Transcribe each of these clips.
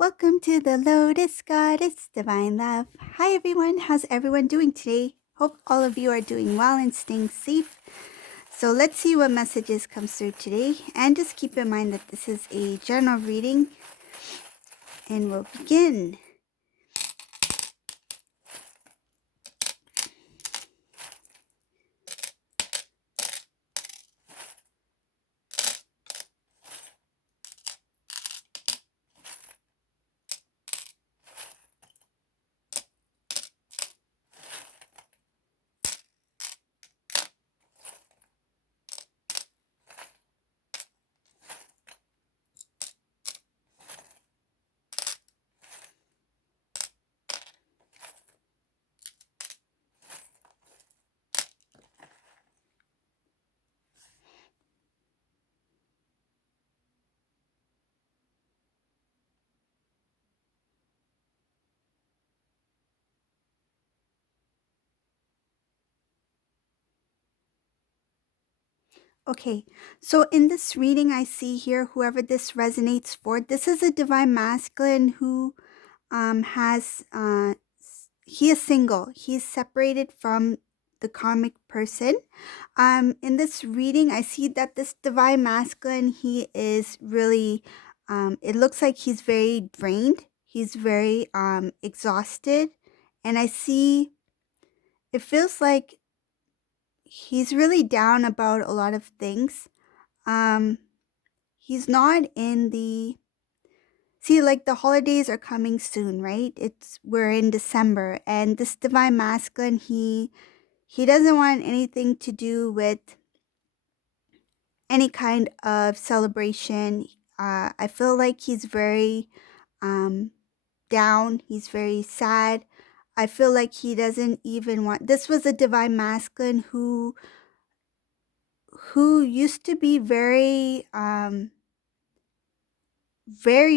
Welcome to the Lotus Goddess Divine Love. Hi everyone, how's everyone doing today? Hope all of you are doing well and staying safe. So let's see what messages comes through today. And just keep in mind that this is a general reading. And we'll begin. Okay, so in this reading I see here, whoever this resonates for, this is a divine masculine who he is single. He's separated from the karmic person. In this reading, I see that this divine masculine, he is really, it looks like he's very drained. He's very exhausted. And I see, it feels like he's really down about a lot of things. He's not in the, see, like the holidays are coming soon, right? We're in December, and this divine masculine, he doesn't want anything to do with any kind of celebration. I feel like he's very down. He's very sad. I feel like he doesn't even want. This was a divine masculine who used to be very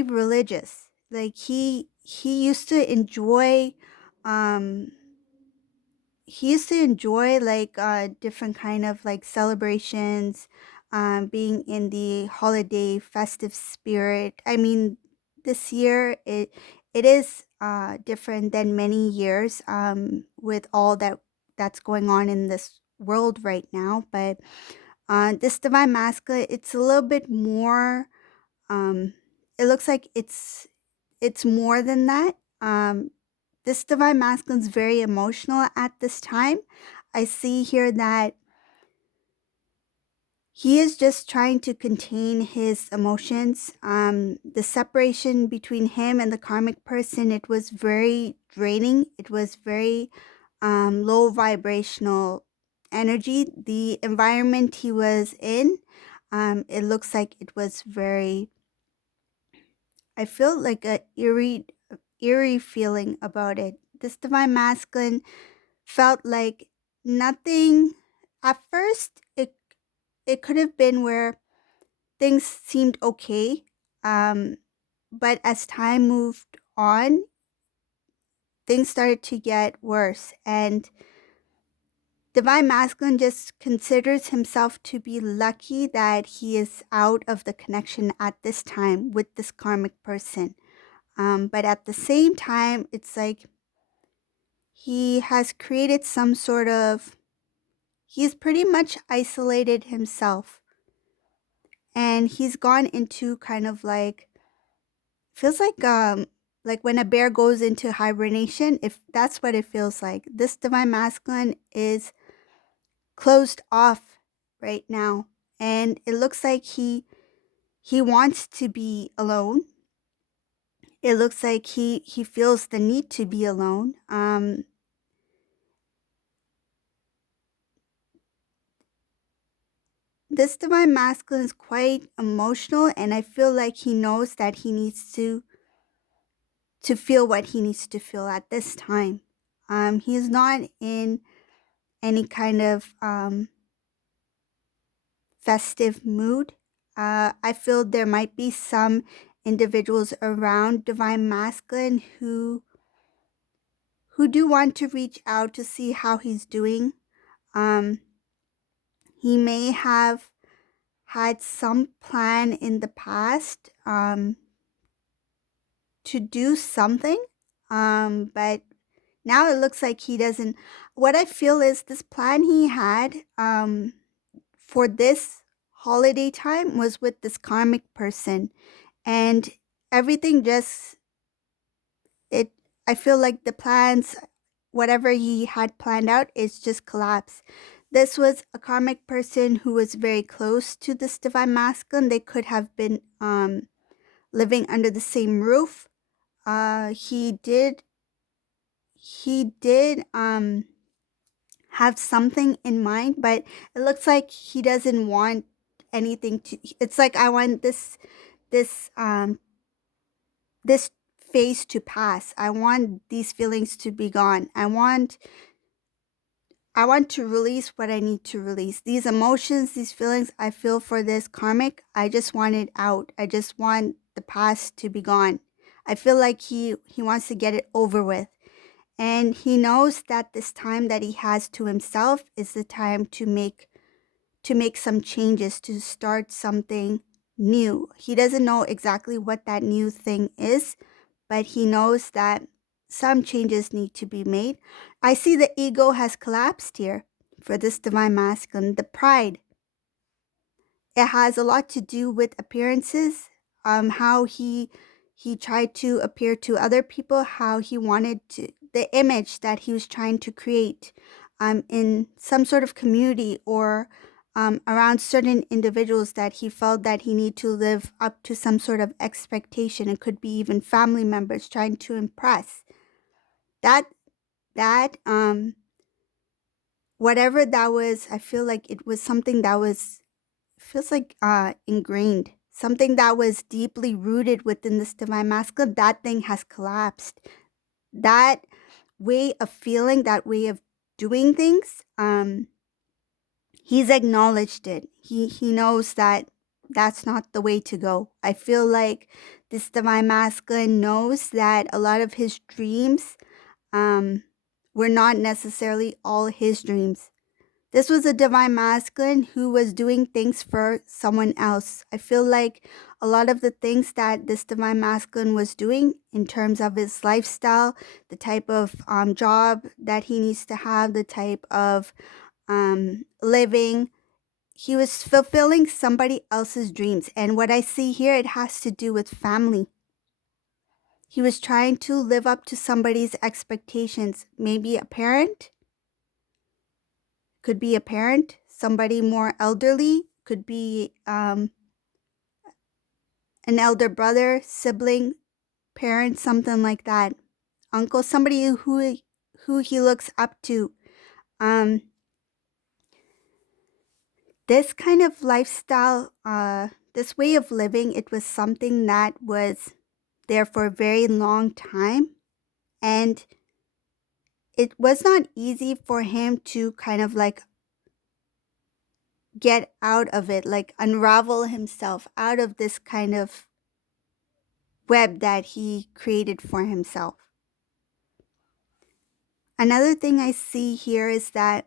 religious. Like he used to enjoy um like different kind of like celebrations, being in the holiday festive spirit. I mean, this year it is different than many years, with all that's going on in this world right now. But this divine masculine, it's a little bit more, um it looks like it's more than that. This divine masculine is very emotional at this time. I see here that he is just trying to contain his emotions. The separation between him and the karmic person, it was very draining. It was very low vibrational energy. The environment he was in, it looks like it was very, I feel like a eerie feeling about it. This divine masculine felt like nothing. At first, it could have been where things seemed okay, um, but as time moved on, things started to get worse. And divine masculine just considers himself to be lucky that he is out of the connection at this time with this karmic person. But at the same time, it's like he has created some sort of, he's pretty much isolated himself, and he's gone into kind of like, feels like when a bear goes into hibernation, if that's what it feels like. This divine masculine is closed off right now, and it looks like he wants to be alone. It looks like he feels the need to be alone. This divine masculine is quite emotional, and I feel like he knows that he needs to feel what he needs to feel at this time. He's not in any kind of festive mood. I feel there might be some individuals around divine masculine who do want to reach out to see how he's doing. He may have had some plan in the past, to do something, but now it looks like he doesn't. What I feel is this plan he had for this holiday time was with this karmic person, and everything just it. I feel like the plans, whatever he had planned out, is just collapsed. This was a karmic person who was very close to this divine masculine. They could have been living under the same roof. He did have something in mind, but it looks like he doesn't want anything to. It's like, I want this this phase to pass. I want these feelings to be gone. I want to release what I need to release. These emotions, these feelings I feel for this karmic, I just want it out. I just want the past to be gone. I feel like he wants to get it over with. And he knows that this time that he has to himself is the time to make some changes, to start something new. He doesn't know exactly what that new thing is, but he knows that some changes need to be made. I see the ego has collapsed here for this divine masculine. The pride, it has a lot to do with appearances, how he tried to appear to other people, how he wanted to, the image that he was trying to create in some sort of community, or around certain individuals that he felt that he need to live up to some sort of expectation. It could be even family members trying to impress. That whatever that was, I feel like it was something that was, feels like ingrained, something that was deeply rooted within this divine masculine. That thing has collapsed. That way of feeling, that way of doing things, he's acknowledged it. He knows that that's not the way to go. I feel like this divine masculine knows that a lot of his dreams were not necessarily all his dreams. This was a divine masculine who was doing things for someone else. I feel like a lot of the things that this divine masculine was doing in terms of his lifestyle, the type of job that he needs to have, the type of living, he was fulfilling somebody else's dreams. And what I see here, it has to do with family. He was trying to live up to somebody's expectations, maybe a parent. Could be a parent, somebody more elderly, could be an elder brother, sibling, parent, something like that. Uncle, somebody who he looks up to. This kind of lifestyle, this way of living, it was something that was there for a very long time. And it was not easy for him to kind of like get out of it, like unravel himself out of this kind of web that he created for himself. Another thing I see here is that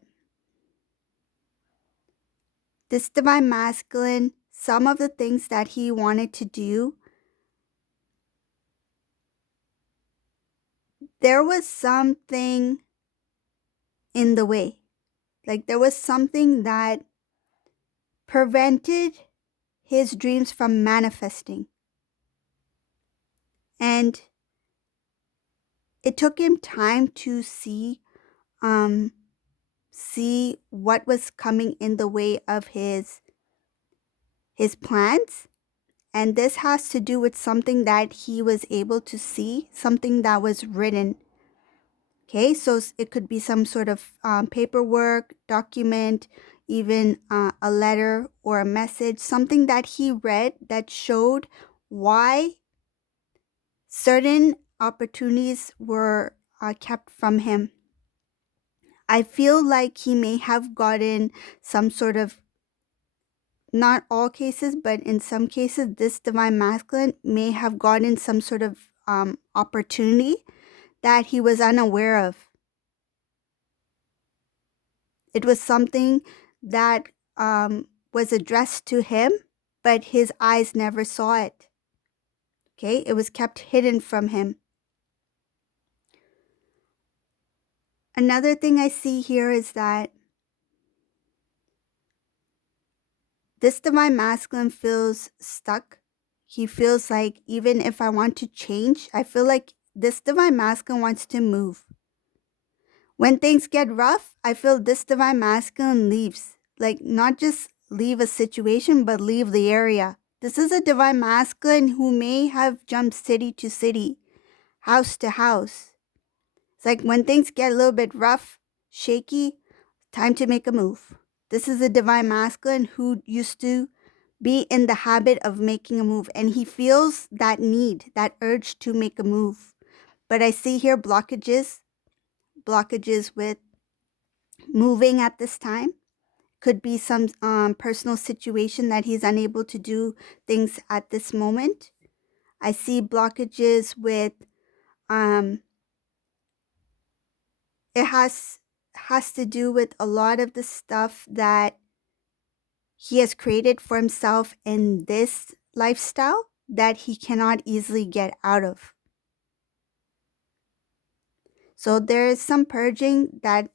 this divine masculine, some of the things that he wanted to do, there was something in the way. Like there was something that prevented his dreams from manifesting. And it took him time to see what was coming in the way of his plans. And this has to do with something that he was able to see, something that was written. Okay, so it could be some sort of paperwork, document, even a letter or a message, something that he read that showed why certain opportunities were kept from him. I feel like he may have gotten some sort of, not all cases, but in some cases, this divine masculine may have gotten some sort of opportunity that he was unaware of. It was something that was addressed to him, but his eyes never saw it. Okay, it was kept hidden from him. Another thing I see here is that this divine masculine feels stuck. He feels like even if I want to change, I feel like this divine masculine wants to move. When things get rough, I feel this divine masculine leaves. Like, not just leave a situation, but leave the area. This is a divine masculine who may have jumped city to city, house to house. It's like when things get a little bit rough, shaky, time to make a move. This is a divine masculine who used to be in the habit of making a move, and he feels that need, that urge to make a move. But I see here blockages with moving at this time. Could be some personal situation that he's unable to do things at this moment. I see blockages with it has to do with a lot of the stuff that he has created for himself in this lifestyle that he cannot easily get out of. So there is some purging that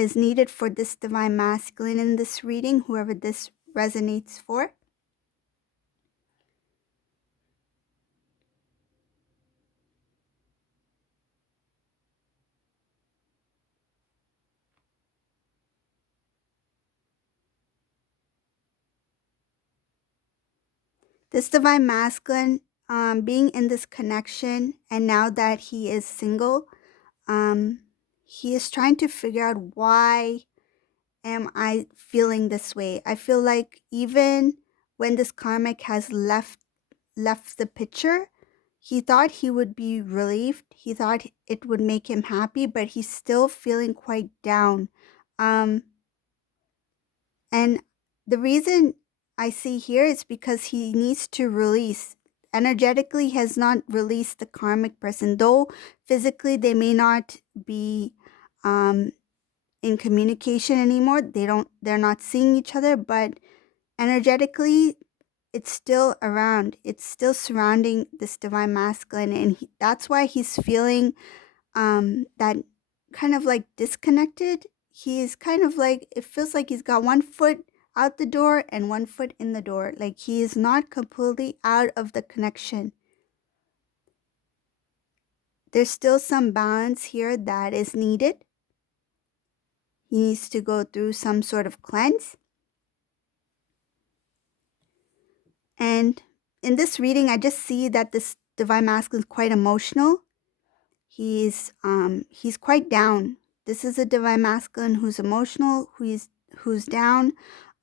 is needed for this divine masculine in this reading, whoever this resonates for. This divine masculine, being in this connection, and now that he is single, he is trying to figure out, why am I feeling this way? I feel like even when this karmic has left the picture, he thought he would be relieved. He thought it would make him happy, but he's still feeling quite down. Um, and the reason I see here is because he needs to release. Energetically, he has not released the karmic person, though physically they may not be in communication anymore. They're not seeing each other, but energetically it's still around. It's still surrounding this divine masculine, and that's why he's feeling that kind of like disconnected. He's kind of like, it feels like he's got one foot out the door and one foot in the door. Like, he is not completely out of the connection. There's still some balance here that is needed. He needs to go through some sort of cleanse. And in this reading, I just see that this divine masculine is quite emotional. He's quite down. This is a divine masculine who's emotional, who's down.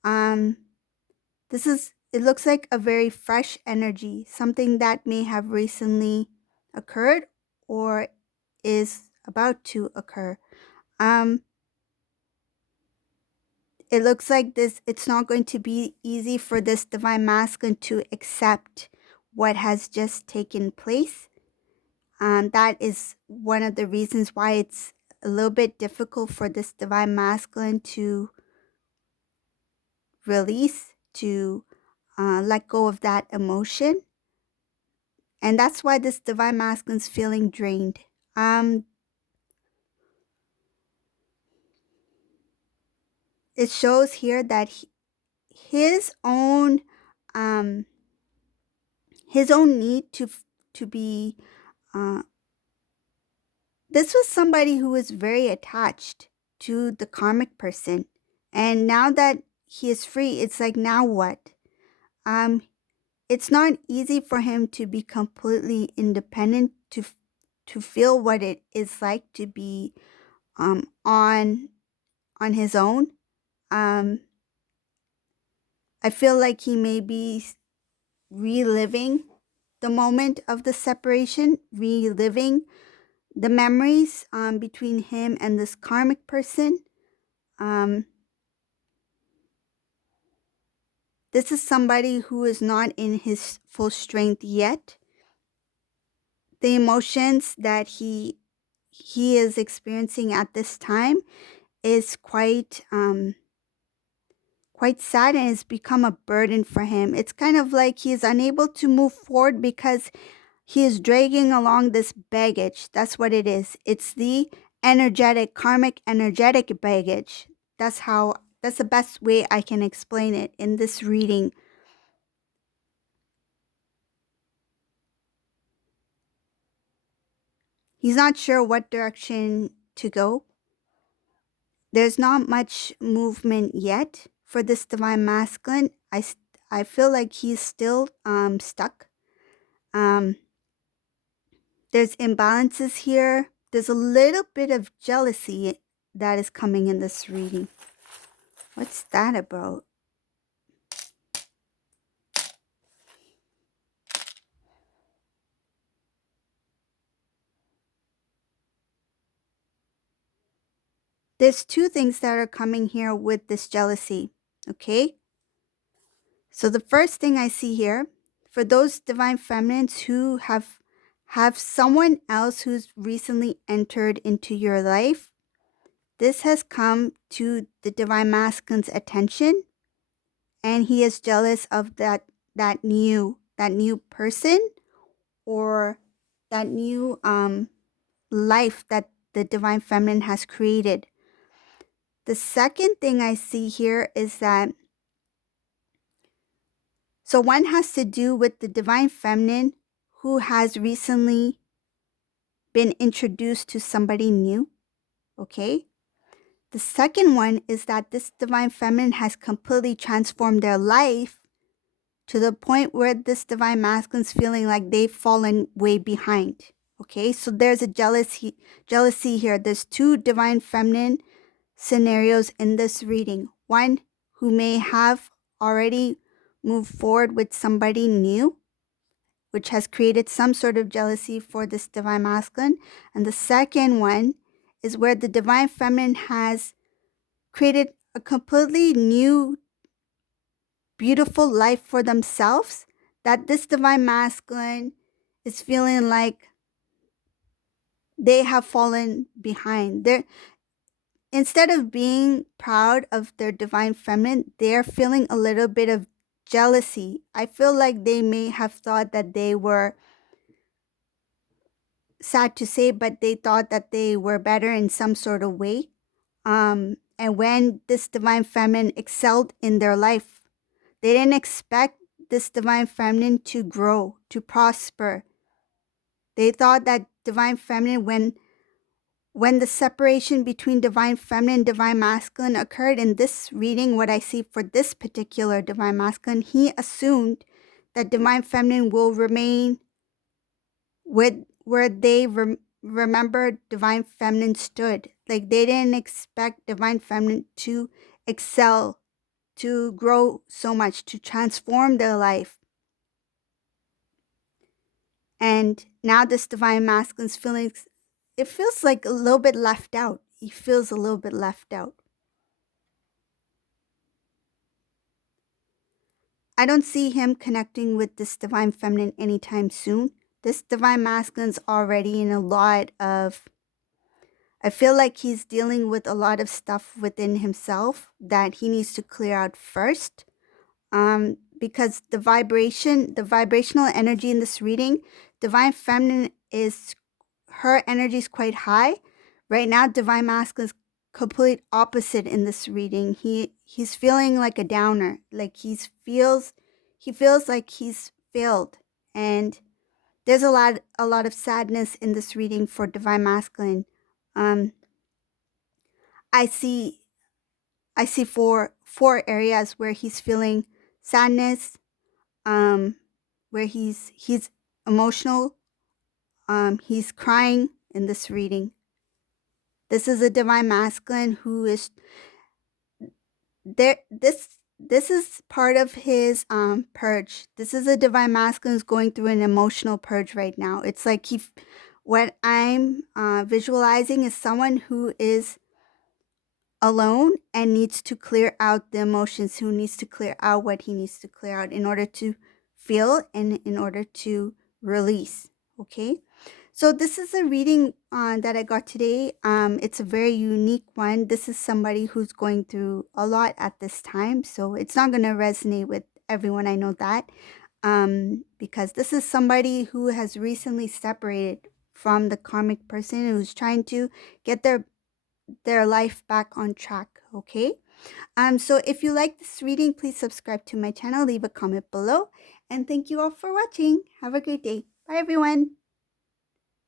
It looks like a very fresh energy, something that may have recently occurred or is about to occur. It looks like it's not going to be easy for this divine masculine to accept what has just taken place. That is one of the reasons why it's a little bit difficult for this divine masculine to release, to let go of that emotion. And that's why this divine masculine is feeling drained. It shows here that his own need to be this was somebody who was very attached to the karmic person, and now that he is free, it's like, now what? It's not easy for him to be completely independent, to feel what it is like to be on his own. I feel like he may be reliving the moment of the separation, reliving the memories between him and this karmic person. This is somebody who is not in his full strength yet. The emotions that he is experiencing at this time is quite quite sad, and it's become a burden for him. It's kind of like he's unable to move forward because he is dragging along this baggage. That's what it is. It's the karmic energetic baggage. That's the best way I can explain it in this reading. He's not sure what direction to go. There's not much movement yet for this divine masculine. I feel like he's still stuck. Um, there's imbalances here. There's a little bit of jealousy that is coming in this reading. What's that about? There's two things that are coming here with this jealousy, okay? So the first thing I see here, for those divine feminines who have someone else who's recently entered into your life, this has come to the divine masculine's attention, and he is jealous of that new person, or that new life that the divine feminine has created. The second thing I see here is that, so one has to do with the divine feminine who has recently been introduced to somebody new, okay? The second one is that this divine feminine has completely transformed their life to the point where this divine masculine is feeling like they've fallen way behind, okay? So there's a jealousy here. There's two divine feminine scenarios in this reading. One who may have already moved forward with somebody new, which has created some sort of jealousy for this divine masculine. And the second one is where the divine feminine has created a completely new, beautiful life for themselves, that this divine masculine is feeling like they have fallen behind. Instead of being proud of their divine feminine, they're feeling a little bit of jealousy. I feel like they may have thought that they were, sad to say, but they thought that they were better in some sort of way. And when this divine feminine excelled in their life, they didn't expect this divine feminine to grow, to prosper. They thought that divine feminine, when the separation between divine feminine and divine masculine occurred in this reading, what I see for this particular divine masculine, he assumed that divine feminine will remain with where they remember divine feminine stood. Like, they didn't expect divine feminine to excel, to grow so much, to transform their life. And now this divine masculine's feelings, it feels like a little bit left out. He feels a little bit left out. I don't see him connecting with this divine feminine anytime soon. This divine masculine's already in a lot of, I feel like he's dealing with a lot of stuff within himself that he needs to clear out first. Because the vibrational energy in this reading, divine feminine her energy is quite high. Right now, divine masculine is complete opposite in this reading. He's feeling like a downer, like he feels like he's failed, and there's a lot of sadness in this reading for divine masculine. I see four areas where he's feeling sadness, where he's emotional, he's crying in this reading. This is a divine masculine who is there. This is part of his purge. This is a divine masculine who's going through an emotional purge right now. It's like what I'm visualizing is someone who is alone and needs to clear out the emotions, who needs to clear out what he needs to clear out in order to feel and in order to release. Okay, So this is a reading that I got today. It's a very unique one. This is somebody who's going through a lot at this time, so it's not going to resonate with everyone. I know that, because this is somebody who has recently separated from the karmic person who's trying to get their life back on track. Okay. So if you like this reading, please subscribe to my channel, leave a comment below, and thank you all for watching. Have a great day. Bye, everyone.